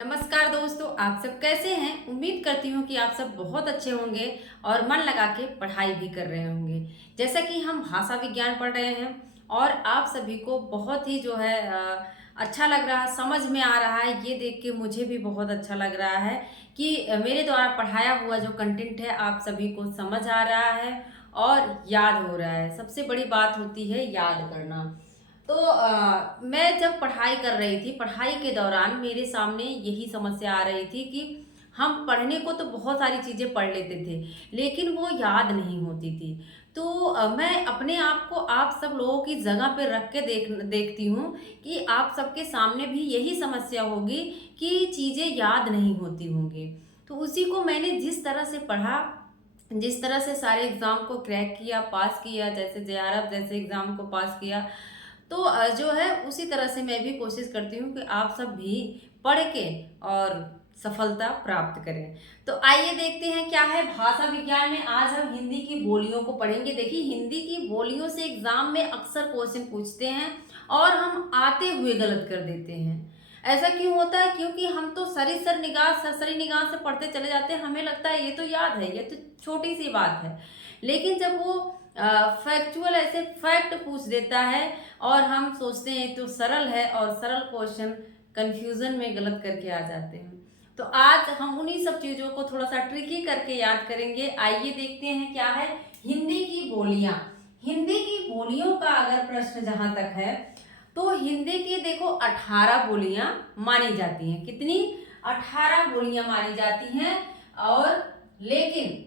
नमस्कार दोस्तों, आप सब कैसे हैं। उम्मीद करती हूँ कि आप सब बहुत अच्छे होंगे और मन लगा के पढ़ाई भी कर रहे होंगे। जैसा कि हम भाषा विज्ञान पढ़ रहे हैं और आप सभी को बहुत ही जो है अच्छा लग रहा है, समझ में आ रहा है। ये देख के मुझे भी बहुत अच्छा लग रहा है कि मेरे द्वारा पढ़ाया हुआ जो कंटेंट है आप सभी को समझ आ रहा है और याद हो रहा है। सबसे बड़ी बात होती है याद करना। तो मैं जब पढ़ाई कर रही थी, पढ़ाई के दौरान मेरे सामने यही समस्या आ रही थी कि हम पढ़ने को तो बहुत सारी चीज़ें पढ़ लेते थे, लेकिन वो याद नहीं होती थी। तो मैं अपने आप को आप सब लोगों की जगह पे रख के देखती हूँ कि आप सबके सामने भी यही समस्या होगी कि चीज़ें याद नहीं होती होंगी। तो उसी को मैंने जिस तरह से पढ़ा, जिस तरह से सारे एग्ज़ाम को क्रैक किया, पास किया, जैसे जेआरएफ जैसे एग्ज़ाम को पास किया, तो जो है उसी तरह से मैं भी कोशिश करती हूँ कि आप सब भी पढ़ के और सफलता प्राप्त करें। तो आइए देखते हैं क्या है भाषा विज्ञान में। आज हम हिंदी की बोलियों को पढ़ेंगे। देखिए, हिंदी की बोलियों से एग्जाम में अक्सर क्वेश्चन पूछते हैं और हम आते हुए गलत कर देते हैं। ऐसा क्यों होता है? क्योंकि हम तो सरिसर निगाह सरसरी निगाह से पढ़ते चले जाते हैं। हमें लगता है ये तो याद है, ये तो छोटी सी बात है। लेकिन जब वो फैक्चुअल ऐसे फैक्ट पूछ देता है और हम सोचते हैं तो सरल है और सरल क्वेश्चन कंफ्यूजन में गलत करके आ जाते हैं। तो आज हम उन्हीं सब चीज़ों को थोड़ा सा ट्रिकी करके याद करेंगे। आइए देखते हैं क्या है हिंदी की बोलियां। हिंदी की बोलियों का अगर प्रश्न जहां तक है तो हिंदी की देखो 18 बोलियां मानी जाती हैं। कितनी? 18 बोलियां मानी जाती हैं। और लेकिन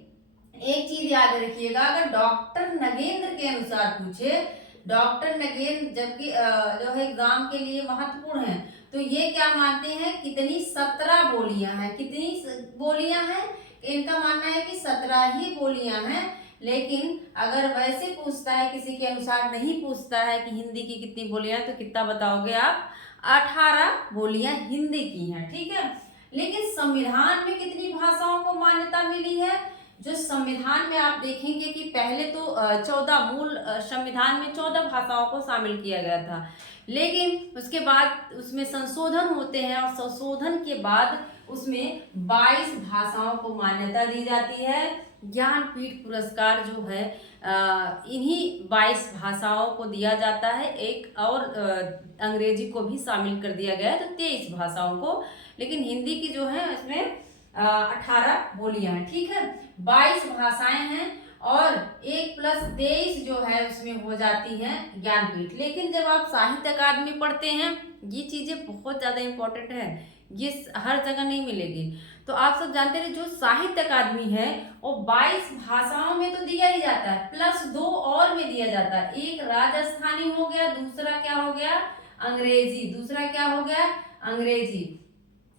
एक चीज याद रखिएगा, अगर डॉक्टर नगेंद्र के अनुसार पूछे, डॉक्टर नगेंद्र जबकि जो है एग्जाम के लिए महत्वपूर्ण है, तो ये क्या मानते हैं कितनी? 17 बोलियां हैं। कितनी बोलियां हैं? इनका मानना है कि 17 ही बोलियां हैं। लेकिन अगर वैसे पूछता है, किसी के अनुसार नहीं पूछता है कि हिंदी की कितनी बोलियां, तो कितना बताओगे आप? 18 बोलियां हिंदी की हैं। ठीक है। लेकिन संविधान में कितनी भाषाओं को मान्यता मिली है? जो संविधान में आप देखेंगे कि पहले तो 14 मूल संविधान में 14 भाषाओं को शामिल किया गया था। लेकिन उसके बाद उसमें संशोधन होते हैं और संशोधन के बाद उसमें 22 भाषाओं को मान्यता दी जाती है। ज्ञानपीठ पुरस्कार जो है इन्हीं 22 भाषाओं को दिया जाता है। एक और अंग्रेजी को भी शामिल कर दिया गया है, तो 23 भाषाओं को। लेकिन हिंदी की जो है इसमें 18 बोलियां हैं। ठीक है। 22 भाषाएं हैं और 1+23 जो है उसमें हो जाती है ज्ञानपीठ। लेकिन जब आप साहित्य अकादमी पढ़ते हैं, ये चीजें बहुत ज्यादा इंपॉर्टेंट है, ये हर जगह नहीं मिलेगी। तो आप सब जानते हैं जो साहित्य अकादमी है वो 22 भाषाओं में तो दिया ही जाता है, प्लस 2 और में दिया जाता है। एक राजस्थानी हो गया, दूसरा क्या हो गया? अंग्रेजी। दूसरा क्या हो गया? अंग्रेजी।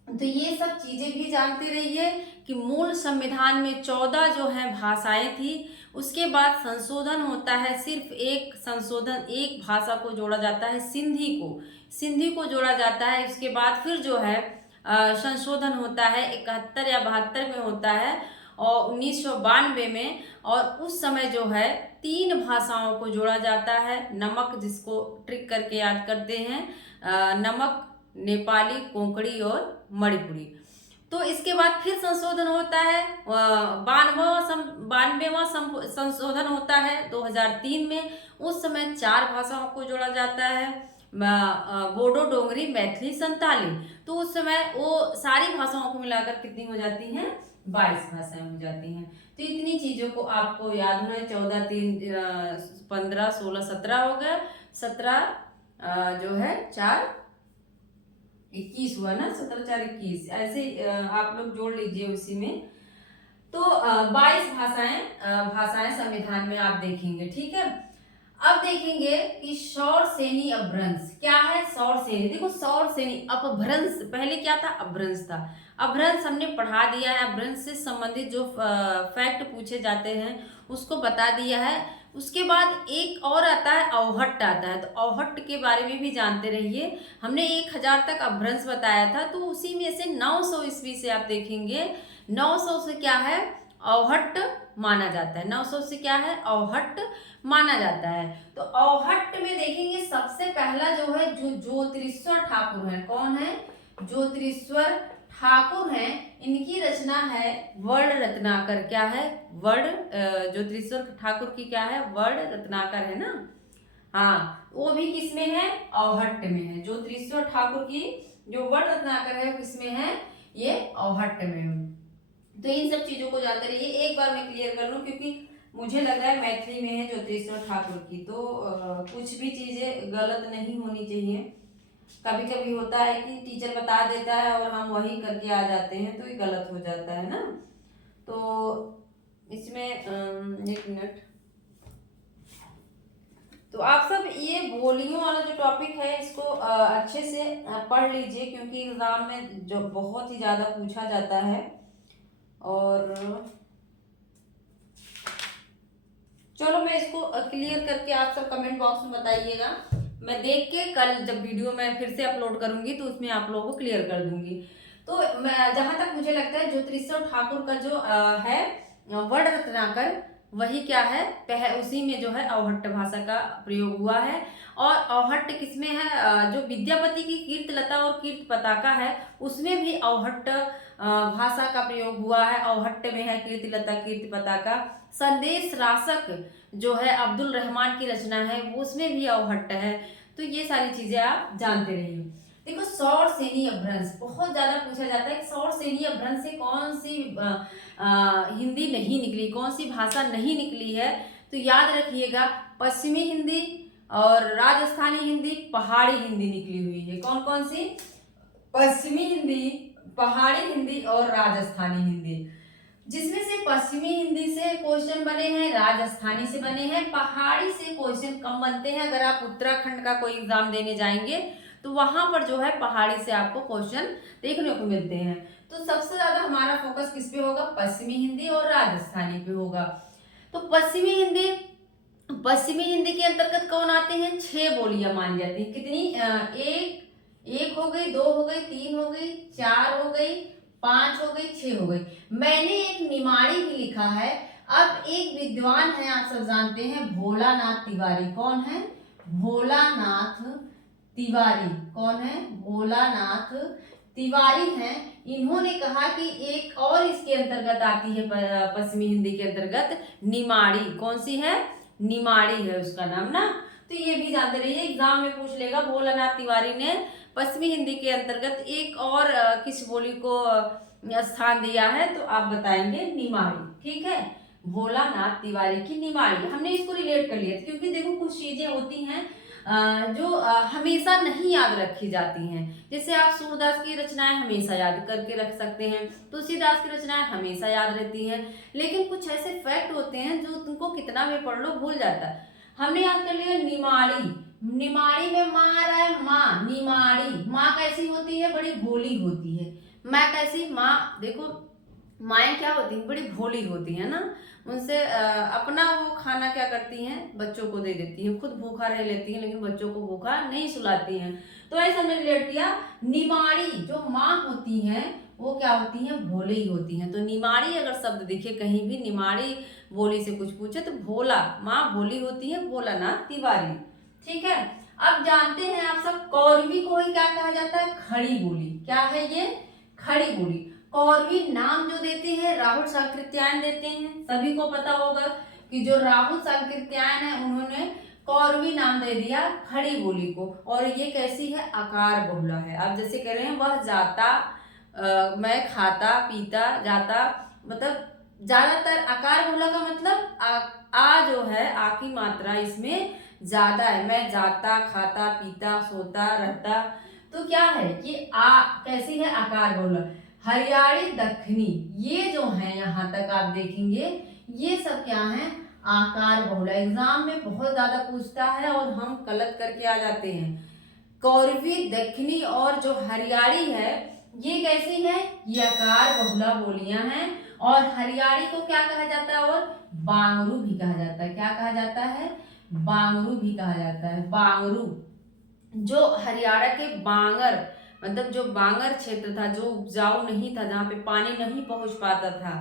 तो ये सब चीजें भी जानते रहिए कि मूल संविधान में 14 जो है भाषाएं थी। उसके बाद संशोधन होता है, सिर्फ एक संशोधन, एक भाषा को जोड़ा जाता है, सिंधी को। सिंधी को जोड़ा जाता है। उसके बाद फिर जो है संशोधन होता है 71 या 72 में होता है और 1992 में। और उस समय जो है 3 भाषाओं को जोड़ा जाता है। नमक, जिसको ट्रिक करके याद करते हैं, नमक, नेपाली, कोंकणी और मणिपुरी। तो इसके बाद फिर संशोधन होता है, 92वां संशोधन होता है 2003 में। उस समय 4 भाषाओं को जोड़ा जाता है, बोडो, डोगरी, मैथिली, संताली। तो उस समय वो सारी भाषाओं को मिलाकर कितनी हो जाती हैं? 22 भाषाएं हो जाती हैं। तो इतनी चीजों को आपको याद होना है। 14, 3, 15, 16, 17 हो गया। 17 जो है 4, 21 हुआ ना। 17, 4, 21 ऐसे आप लोग जोड़ लीजिए उसी में। तो 22 भाषाएं संविधान में आप देखेंगे। ठीक है। अब देखेंगे कि सौर सेनी अपभ्रंश क्या है। सौर सेनी, देखो सौर सेनी अपभ्रंश, पहले क्या था? अपभ्रंश था। अपभ्रंश हमने पढ़ा दिया है। अपभ्रंश से संबंधित जो फैक्ट पूछे जाते हैं उसको बता दिया है। उसके बाद एक और आता है, अवहट्ट आता है। तो अवहट्ट के बारे में भी जानते रहिए। हमने 1000 तक अपभ्रंश बताया था, तो उसी में से 900 ईस्वी से आप देखेंगे 900 से क्या है? अवहट्ट माना जाता है। 900 से क्या है? अवहट्ट माना जाता है। तो अवहट्ट में देखेंगे सबसे पहला जो है जो ज्योतिरीश्वर ठाकुर है। कौन है? ज्योतिरीश्वर ठाकुर हैं, इनकी रचना है वर्ण रत्नाकर। क्या है? वर्ण, जो त्रिश्वर ठाकुर की क्या है? वर्ण रत्नाकर है ना। हाँ, वो भी किसमें है? औहट्य में है। जो त्रिश्वर ठाकुर की जो वर्ण रत्नाकर है किसमें है? ये औहट्य में है। तो इन सब चीजों को जानते रहिए। एक बार मैं क्लियर कर लूं, क्योंकि मुझे लग रहा है मैथिली में है ज्योतिश्वर ठाकुर की, तो कुछ भी चीजें गलत नहीं होनी चाहिए। कभी कभी होता है कि टीचर बता देता है और हम वही करके आ जाते हैं, तो ये गलत हो जाता है ना। तो इसमें एक मिनट, तो आप सब ये बोलियों वाला जो टॉपिक है इसको अच्छे से पढ़ लीजिए, क्योंकि एग्जाम में जो बहुत ही ज्यादा पूछा जाता है। और चलो मैं इसको क्लियर करके आप सब कमेंट बॉक्स में बताइएगा। मैं देख के कल जब वीडियो मैं फिर से अपलोड करूंगी तो उसमें आप लोगों को क्लियर कर दूंगी। तो मैं जहां तक मुझे लगता है जो त्रिश्वर ठाकुर का जो है वर्ण रत्नाकर, वही क्या है, उसी में जो है औहट्य भाषा का प्रयोग हुआ है। और औहट्य किसमें है? जो विद्यापति की कीर्तलता और कीर्त पताका है उसमें भी औहट्य भाषा का प्रयोग हुआ है। औहट्य में है कीर्तिलता कीर्ति पताका। संदेश रासक जो है अब्दुल रहमान की रचना है, वो उसमें भी औहट्य है। तो ये सारी चीजें आप जानते रहिए। देखो, सौर सेनी अपभ्रंश बहुत ज्यादा पूछा जाता है कि सौर सेनी अपभ्रंश से कौन सी हिंदी नहीं निकली, कौन सी भाषा नहीं निकली है। तो याद रखिएगा, पश्चिमी हिंदी और राजस्थानी हिंदी, पहाड़ी हिंदी निकली हुई है। कौन कौन सी? पश्चिमी हिंदी, पहाड़ी हिंदी और राजस्थानी हिंदी। जिसमें से पश्चिमी हिंदी से क्वेश्चन बने हैं, राजस्थानी से बने हैं, पहाड़ी से क्वेश्चन कम बनते हैं। अगर आप उत्तराखंड का कोई एग्जाम देने जाएंगे तो वहां पर जो है पहाड़ी से आपको क्वेश्चन देखने को मिलते हैं। तो सबसे ज्यादा हमारा फोकस किस पे होगा? पश्चिमी हिंदी और राजस्थानी पे होगा। तो पश्चिमी हिंदी के अंतर्गत कौन आते हैं? 6 बोलियां मानी जाती है। कितनी? एक हो गई, 2 हो गई, 3 हो गई, 4 हो गई, 5 हो गई, 6 हो गई। मैंने एक निमाड़ी भी लिखा है। अब एक विद्वान है, आप सब जानते हैं, भोलानाथ तिवारी। कौन है? भोलानाथ तिवारी। कौन है? भोलानाथ तिवारी हैं। इन्होंने कहा कि एक और इसके अंतर्गत आती है, पश्चिमी हिंदी के अंतर्गत निमाड़ी। कौन सी है? निमाड़ी है उसका नाम ना। तो ये भी जानते रहिए, एग्जाम में पूछ लेगा। भोलानाथ तिवारी ने पश्चिमी हिंदी के अंतर्गत एक और किस बोली को स्थान दिया है? तो आप बताएंगे निमाड़ी। ठीक है, भोलानाथ तिवारी की निमाड़ी। हमने इसको रिलेट कर लिया, क्योंकि देखो कुछ चीजें होती हैं जो हमेशा नहीं याद रखी जाती हैं। जैसे आप सूरदास की रचनाएं हमेशा याद करके रख सकते हैं, तुलसीदास की रचनाएं हमेशा याद रहती हैं। लेकिन कुछ ऐसे फैक्ट होते हैं जो तुमको कितना भी पढ़ लो भूल जाता है। हमने याद कर लिया निमाड़ी। निमाड़ी में माँ आ रहा है, माँ। निमाड़ी माँ कैसी होती है? बड़ी भोली होती है। माँ कैसी? माँ देखो, माएँ क्या होती हैं? बड़ी भोली होती है ना। उनसे अपना वो खाना क्या करती हैं? बच्चों को दे देती हैं। खुद भूखा रह लेती हैं लेकिन बच्चों को भूखा नहीं सुलाती हैं। तो ऐसा हमने रिलेट किया। निमाड़ी जो माँ होती हैं वो क्या होती हैं? भोले ही होती हैं। तो निमाड़ी अगर शब्द दिखे कहीं भी, निमाड़ी बोली से कुछ पूछे तो भोला, माँ भोली होती है, भोलानाथ तिवारी। ठीक है, अब जानते हैं आप सब, कौरवी को ही क्या कहा जाता है? खड़ी बोली। क्या है ये? खड़ी बोली। कौरवी नाम जो देते हैं राहुल सांकृत्यायन देते हैं। सभी को पता होगा कि जो राहुल सांकृत्यायन है उन्होंने कौरवी नाम दे दिया खड़ी बोली को। और ये कैसी है? आकार बहुला है। आप जैसे कह रहे हैं वह जाता, मैं खाता पीता, जाता, मतलब ज्यादातर आकार बहुला का मतलब आ जो है, आ की मात्रा इसमें ज्यादा है। मैं जाता, खाता, पीता, सोता, रहता। तो क्या है कि आ कैसी है? आकार बहुला। हरियाणी दक्षिणी ये जो है, यहाँ तक आप देखेंगे ये सब क्या है? आकार बहुला। एग्जाम में बहुत ज्यादा पूछता है और हम गलत करके आ जाते हैं। कौरवी, दक्षिणी और जो हरियाणी है ये कैसी है? ये आकार बहुला बोलियां हैं। और हरियाणी को क्या कहा जाता है? और बांगरू भी कहा जाता है। क्या कहा जाता है? बांगरू भी कहा जाता है। बांगरू जो हरियाणा के बांगर, मतलब जो बांगर क्षेत्र था, जो उपजाऊ नहीं था, जहाँ पे पानी नहीं पहुंच पाता था,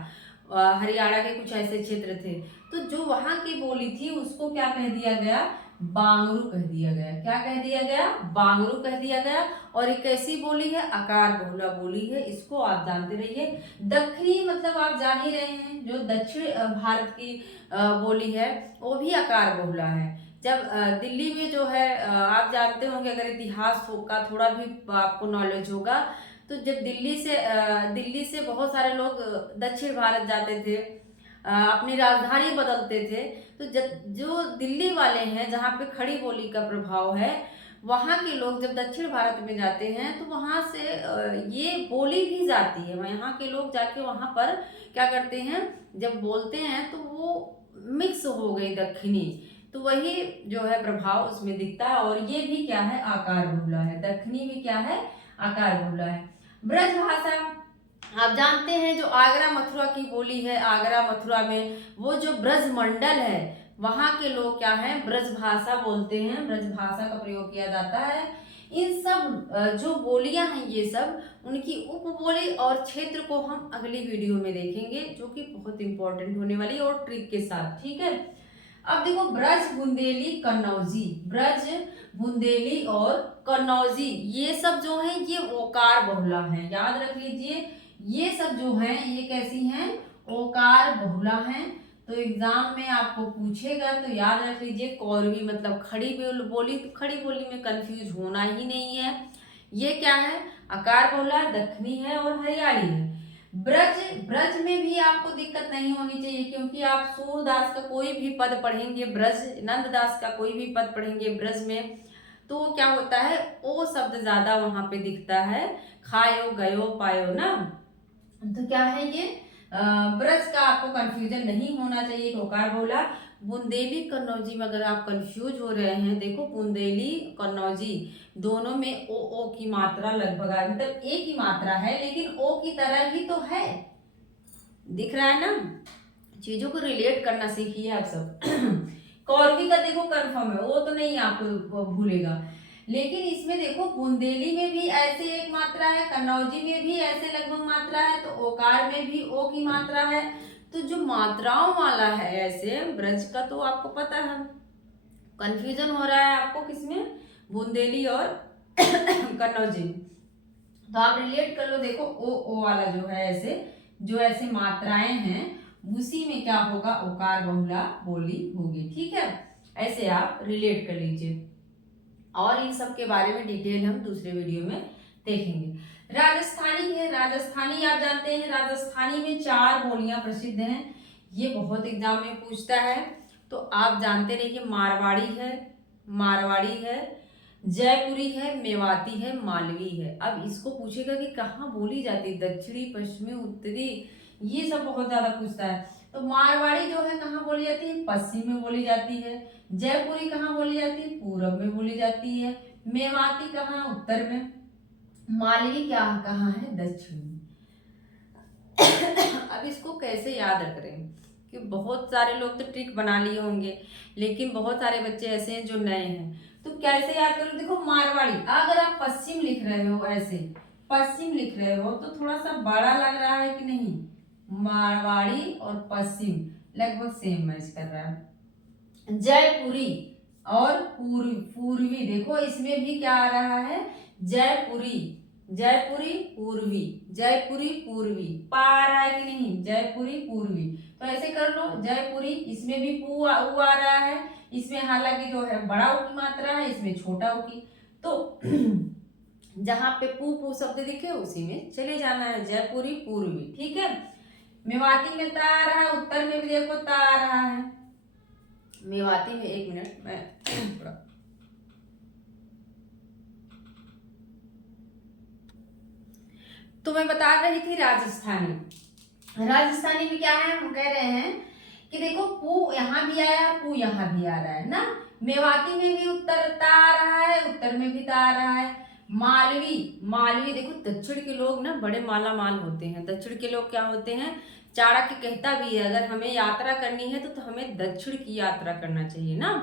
हरियाणा के कुछ ऐसे क्षेत्र थे, तो जो वहां की बोली थी उसको क्या कह दिया गया? बांगरू कह दिया गया। क्या कह दिया गया? बांगरू कह दिया गया। और एक ऐसी बोली है, आकार बहुला बोली है, इसको आप जानते रहिए। दक्षिणी मतलब आप जान ही रहे हैं, जो दक्षिण भारत की बोली है वो भी आकार बहुला है। जब दिल्ली में जो है आप जानते होंगे, अगर इतिहास का थोड़ा भी आपको नॉलेज होगा, तो जब दिल्ली से बहुत सारे लोग दक्षिण भारत जाते थे, अपनी राजधानी बदलते थे, तो जो दिल्ली वाले हैं जहाँ पे खड़ी बोली का प्रभाव है, वहाँ के लोग जब दक्षिण भारत में जाते हैं तो वहाँ से ये बोली भी जाती है। यहाँ के लोग जाके वहाँ पर क्या करते हैं, जब बोलते हैं तो वो मिक्स हो गई दक्षिणी, तो वही जो है प्रभाव उसमें दिखता है। और ये भी क्या है? आकार बहुला है। दक्षिणी भी क्या है? आकार बहुला है। ब्रज भाषा आप जानते हैं, जो आगरा मथुरा की बोली है, आगरा मथुरा में वो जो ब्रज मंडल है, वहाँ के लोग क्या है? ब्रज भाषा बोलते हैं, ब्रज भाषा का प्रयोग किया जाता है। इन सब जो बोलियां हैं, ये सब उनकी उपबोली और क्षेत्र को हम अगली वीडियो में देखेंगे, जो कि बहुत इंपॉर्टेंट होने वाली है और ट्रिक के साथ। ठीक है, अब देखो ब्रज, बुंदेली, कन्नौजी। ब्रज, बुंदेली और कन्नौजी, ये सब जो है ये ओकार बहुला है। याद रख लीजिए, ये सब जो है ये कैसी हैं? ओकार बहुला हैं। तो एग्जाम में आपको पूछेगा तो याद रख लीजिए, कौरवी मतलब खड़ी बोली, तो खड़ी बोली में कंफ्यूज होना ही नहीं है। ये क्या है? आकार बहुला, दक्षिणी है और हरियाली है। ब्रज, ब्रज में भी आपको दिक्कत नहीं होनी चाहिए, क्योंकि आप सूरदास का कोई भी पद पढ़ेंगे, ब्रज नंददास का कोई भी पद पढ़ेंगे ब्रज में, तो क्या होता है? ओ शब्द ज्यादा वहां पे दिखता है, खायो गयो पायो ना। तो क्या है ये? ब्रज का आपको कंफ्यूजन नहीं होना चाहिए। ओकार बोला। बुंदेली कन्नौजी में अगर आप कंफ्यूज हो रहे हैं, देखो बुंदेली कन्नौजी दोनों में ओ की मात्रा लगभग मतलब एक ही मात्रा है, लेकिन ओ की तरह ही तो है। दिख रहा है ना? चीजों को रिलेट करना सीखिए आप सब। कौरवी का देखो कंफर्म है, वो तो नहीं आपको भूलेगा, लेकिन इसमें देखो बुंदेली में भी ऐसे एक मात्रा है, कन्नौजी में भी ऐसे लगभग मात्रा है, तो ओकार में भी ओ की मात्रा है। तो जो मात्राओं वाला है ऐसे ब्रज का, तो आपको पता है, कंफ्यूजन हो रहा है आपको किसमें? बुंदेली और कन्नौजी। तो आप रिलेट कर लो, देखो ओ वाला जो है ऐसे, जो ऐसे मात्राएं हैं, उसी में क्या होगा? ओकार बहुला बोली होगी। ठीक है, ऐसे आप रिलेट कर लीजिए, और इन सब के बारे में डिटेल हम दूसरे वीडियो में देखेंगे। राजस्थानी है, राजस्थानी आप जानते हैं, राजस्थानी में 4 बोलियां प्रसिद्ध हैं, ये बहुत एग्जाम में पूछता है। तो आप जानते रहिए, मारवाड़ी है, जयपुरी है, मेवाती है, मालवी है। अब इसको पूछेगा कि कहाँ बोली जाती है, दक्षिणी, पश्चिमी, उत्तरी, ये सब बहुत ज्यादा पूछता है। तो मारवाड़ी जो है कहाँ बोली जाती है? पश्चिम में बोली जाती है। जयपुरी कहाँ बोली जाती है? पूरब में बोली जाती है। मेवाती कहाँ? उत्तर में। मालवी क्या कहाँ है? दक्षिण में। अब इसको कैसे याद करें, कि बहुत सारे लोग तो ट्रिक बना लिए होंगे, लेकिन बहुत सारे बच्चे ऐसे हैं जो नए हैं, तो कैसे याद करो? देखो मारवाड़ी, अगर आप पश्चिम लिख रहे हो, ऐसे पश्चिम लिख रहे हो तो थोड़ा सा बड़ा लग रहा है कि नहीं? मारवाड़ी और पश्चिम लगभग सेम मैच कर रहा है। जयपुरी और पूर्वी, देखो इसमें भी क्या आ रहा है? जयपुरी, जयपुरी पूर्वी, जयपुरी पूर्वी, पा आ रहा है कि नहीं? जयपुरी पूर्वी। तो ऐसे कर लो, जयपुरी, इसमें भी ऊ आ रहा है, इसमें हालांकि जो है बड़ा ऊ की मात्रा है, इसमें छोटा ऊ की, तो जहां पे पू शब्द दिखे उसी में चले जाना है, जयपुरी पूर्वी। ठीक है, मेवाती में ता आ रहा है, उत्तर में भी देखो ता आ रहा है। मेवाती में, एक मिनट मैं थोड़ा, तो मैं बता रही थी राजस्थानी। राजस्थानी में क्या है? हम कह रहे हैं कि देखो पू यहाँ भी आया, पू यहाँ भी आ रहा है ना। मेवाती में भी उत्तर ता आ रहा है, उत्तर में भी ता आ रहा है। मालवी देखो, दक्षिण के लोग ना बड़े माला माल होते हैं। दक्षिण के लोग क्या होते हैं? चाणक्य कहता भी है, अगर हमें यात्रा करनी है तो हमें दक्षिण की यात्रा करना चाहिए ना,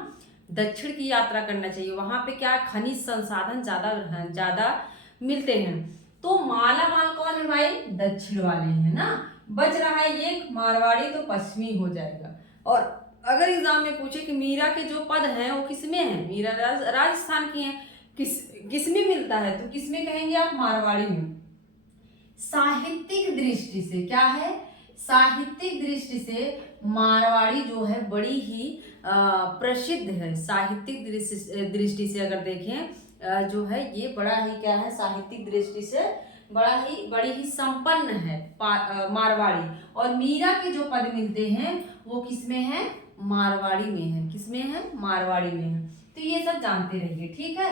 दक्षिण की यात्रा करना चाहिए। वहां पे क्या, खनिज संसाधन ज्यादा मिलते हैं। तो माला माल कौन है भाई? दक्षिण वाले हैं ना। बच रहा है एक मारवाड़ी, तो पश्चिमी हो जाएगा। और अगर एग्जाम में पूछे कि मीरा के जो पद हैं वो किसमें हैं, मीरा राजस्थान की हैं, किसमें मिलता है, तो किसमें कहेंगे आप, मारवाड़ी में। साहित्यिक दृष्टि से क्या है, साहित्यिक दृष्टि से मारवाड़ी जो है बड़ी ही प्रसिद्ध है। साहित्यिक दृष्टि से अगर देखें जो है ये बड़ा ही क्या है, साहित्यिक दृष्टि से बड़ी ही संपन्न है मारवाड़ी। और मीरा के जो पद मिलते हैं वो किसमें है, मारवाड़ी में है। किसमें है, मारवाड़ी में है। तो ये सब जानते रहिए, ठीक है।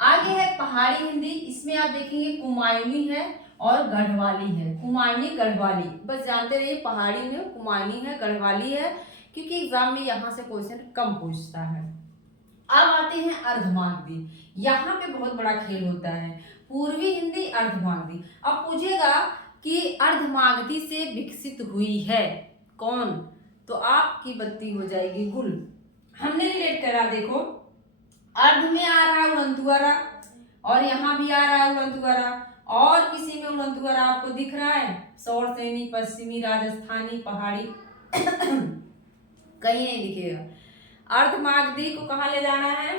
आगे है पहाड़ी हिंदी, इसमें आप देखेंगे कुमायूनी है और गढ़वाली है। कुमायूनी गढ़वाली बस जानते रहिए, पहाड़ी में कुमायूनी है, गढ़वाली है, क्योंकि एग्जाम में यहाँ से क्वेश्चन कम पूछता है। अब आते हैं अर्धमागधी, यहाँ पे बहुत बड़ा खेल होता है, पूर्वी हिंदी अर्धमागधी। अब पूछेगा कि अर्धमागधी से विकसित हुई है कौन, तो आपकी बत्ती हो जाएगी गुल। हमने रिलेट करा, देखो अर्ध में आ रहा है उड़नतुआरा, और यहाँ भी आ रहा है उड़नतुआरा, और किसी में उड़नतुआरा आपको दिख रहा है, सौरसेनी, पश्चिमी, राजस्थानी, पहाड़ी कहीं नहीं दिखेगा। अर्धमागधी को कहाँ ले जाना है,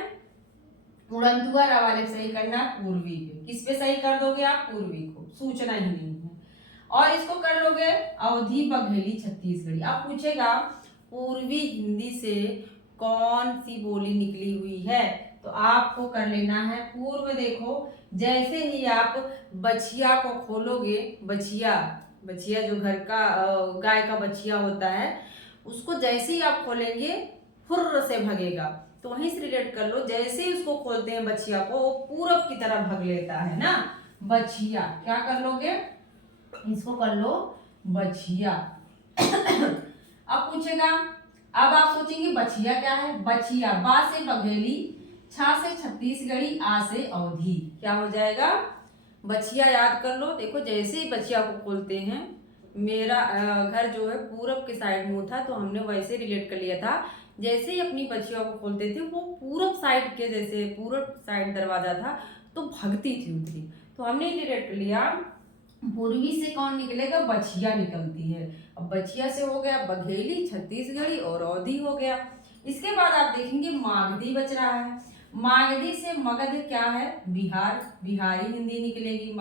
उड़नतुआरा वाले सही करना, पूर्वी पे। किस पे सही कर दोगे आप, पूर्वी को, सूचना ही नहीं है। और इसको कर लोगे अवधी, बघेली, छत्तीसगढ़ी। अब पूछेगा पूर्वी हिंदी से कौन सी बोली निकली हुई है, तो आपको कर लेना है पूर्व। देखो जैसे ही आप बछिया को खोलोगे, बछिया जो घर का गाय का बछिया होता है, उसको जैसे ही आप खोलेंगे फुर्र से भगेगा, तो वहीं से रिलेट कर लो। जैसे ही उसको खोलते हैं बछिया को, वो पूरब की तरफ भग लेता है ना, बछिया। क्या कर लोगे, इसको कर लो बछिया। अब पूछेगा, अब आप सोचेंगे बछिया क्या है, बछिया बा से बघेली, छा से छत्तीसगढ़ी, आ से अवधी, क्या हो जाएगा, बछिया। याद कर लो, देखो जैसे ही बछिया को खोलते हैं, मेरा घर जो है पूरब के साइड में था, तो हमने वैसे रिलेट कर लिया था। जैसे ही अपनी बछिया को खोलते थे, वो पूरब साइड के, जैसे पूरब साइड दरवाजा था, तो भगती थी उधरी, तो हमने रिलेट कर लिया पूर्वी से कौन निकलेगा, बछिया निकलती है। अब बछिया से हो गया बघेली, छत्तीसगढ़ी और अवधी हो गया। इसके बाद आप देखेंगे मागधी बच रहा है। मागधी से मगध क्या है, बिहार, बिहारी हिंदी निकलेगी।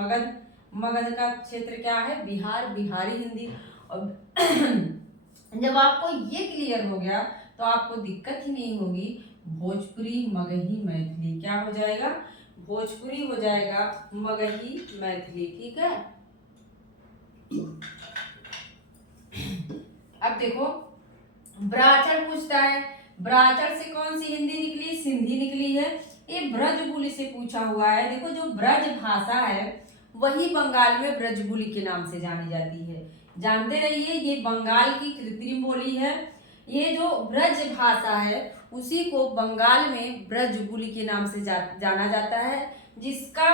मगध का क्षेत्र क्या है, बिहार, बिहारी हिंदी। और जब आपको ये क्लियर हो गया तो आपको दिक्कत ही नहीं होगी। भोजपुरी, मगही, मैथिली, क्या हो जाएगा, भोजपुरी हो जाएगा, मगही, मैथिली, ठीक है। अब देखो ब्राचर पूछता है, ब्राचर से कौन सी हिंदी निकली, सिंधी निकली है। ये ब्रजबुली से पूछा हुआ है। देखो जो ब्रज भाषा है वही बंगाल में ब्रजबुली के नाम से जानी जाती है। जानते रहिए ये बंगाल की कृत्रिम बोली है। ये जो ब्रज भाषा है उसी को बंगाल में ब्रजबुली के नाम से जाना जाता है, जिसका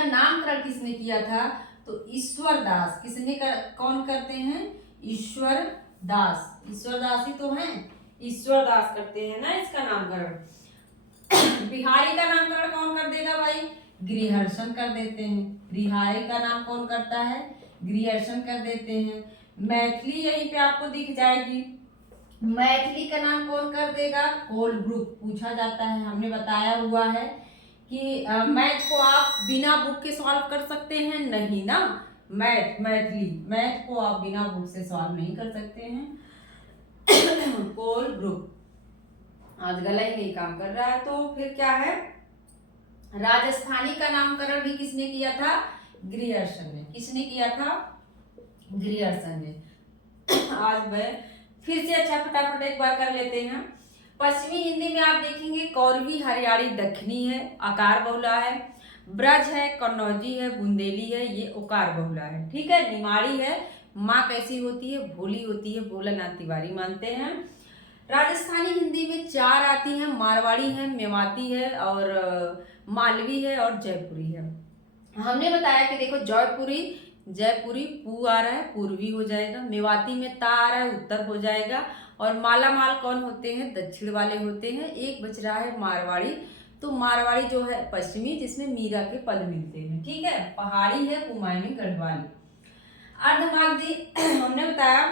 नामकरण किसने किया था, तो ईश्वर दास। किसने कौन करते हैं, ईश्वर दास। ईश्वर दास ही तो हैं, ईश्वर दास करते हैं ना इसका नामकरण। बिहारी का नामकरण कौन कर देगा भाई, गृहर्षण कर देते हैं। बिहारी का नाम कौन करता है, गृहर्षण कर देते हैं। मैथिली यहीं पे आपको दिख जाएगी, मैथिली का नाम कौन कर देगा, कोलब्रुक। पूछा जाता है, हमने बताया हुआ है कि मैथ को आप बिना बुक के सॉल्व कर सकते हैं, नहीं ना। मैथ को आप बिना बुक से सॉल्व नहीं कर सकते हैं। कोलब्रुक आज गला ही नहीं काम कर रहा है, तो फिर क्या है, राजस्थानी का नामकरण भी किसने किया था, गृहर्षण ने। किसने किया था, गृहर्षण ने। आज मैं फिर से अच्छा फटाफट एक बार कर लेते हैं। पश्चिमी हिंदी में आप देखेंगे कौरवी, हरियाणी, दक्षिणी है, आकार बहुला है। ब्रज है, कन्नौजी है, बुंदेली है, ये ओकार बहुला है, ठीक है। निमाड़ी है, माँ कैसी होती है, भोली होती है, भोलानाथ तिवारी मानते हैं। राजस्थानी हिंदी में 4 आती हैं, मारवाड़ी है, मेवाती है, और मालवी है, और जयपुरी है। हमने बताया कि देखो जयपुरी पू आ रहा है, पूर्वी हो जाएगा। मेवाती में ता आ रहा है, उत्तर हो जाएगा। और मालामाल कौन होते हैं, दक्षिण वाले होते हैं। एक बच रहा है मारवाड़ी, तो मारवाड़ी जो है पश्चिमी, जिसमें मीरा के पद मिलते हैं, ठीक है। पहाड़ी है, कुमायूनी, गढ़वाली। अर्धमागधी हमने बताया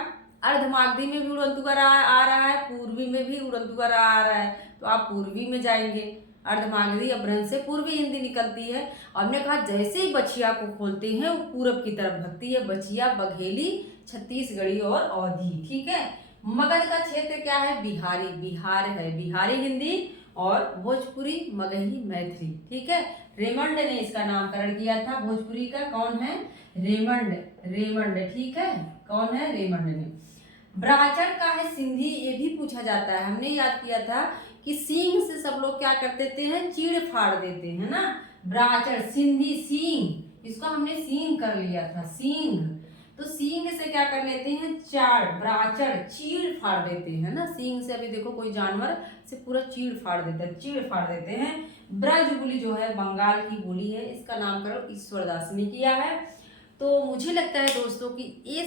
अर्धमागधी में भी उड़नतुका आ रहा है, पूर्वी में भी उड़नतुका आ रहा है, तो आप पूर्वी में जाएंगे। अर्धमागधी अपभ्रंश से पूर्वी हिंदी निकलती है। हमने कहा जैसे ही बछिया को खोलते हैं वो पूरब की तरफ भगती है। बछिया, बघेली, छत्तीसगढ़ी और अवधी। ठीक है। मगध का क्षेत्र क्या है? बिहारी, बिहार है, बिहारी हिंदी और भोजपुरी, मगही, मैथिली। ठीक है। रेमंड ने इसका नामकरण किया था भोजपुरी का। कौन है? Raymond, Raymond. ठीक है। कौन है? रेमंड ने। ब्राह्मण का है सिंधी, ये भी पूछा जाता है। हमने याद किया था कि सींग से सब लोग क्या कर देते हैं? चीड़ फाड़ देते हैं ना। ब्राह्मण, सिंधी, सींग, इसको हमने सींग कर लिया था, सींग। तो सींग से क्या कर लेते हैं? चाड़, ब्राह्मण, चीड़ फाड़ देते हैं ना। सींग से अभी देखो कोई जानवर से पूरा चीड़ फाड़ देता है, चीड़ फाड़ देते हैं। ब्रज बोली जो है बंगाल की बोली है, इसका नामकरण ईश्वरदास ने किया है। तो मुझे लगता है दोस्तों कि ये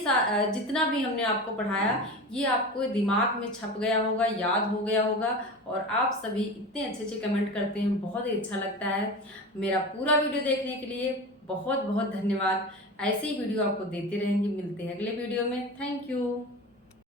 जितना भी हमने आपको पढ़ाया ये आपको दिमाग में छप गया होगा, याद हो गया होगा। और आप सभी इतने अच्छे अच्छे कमेंट करते हैं, बहुत ही अच्छा लगता है। मेरा पूरा वीडियो देखने के लिए बहुत बहुत धन्यवाद। ऐसे ही वीडियो आपको देते रहेंगे। मिलते हैं अगले वीडियो में। Thank you.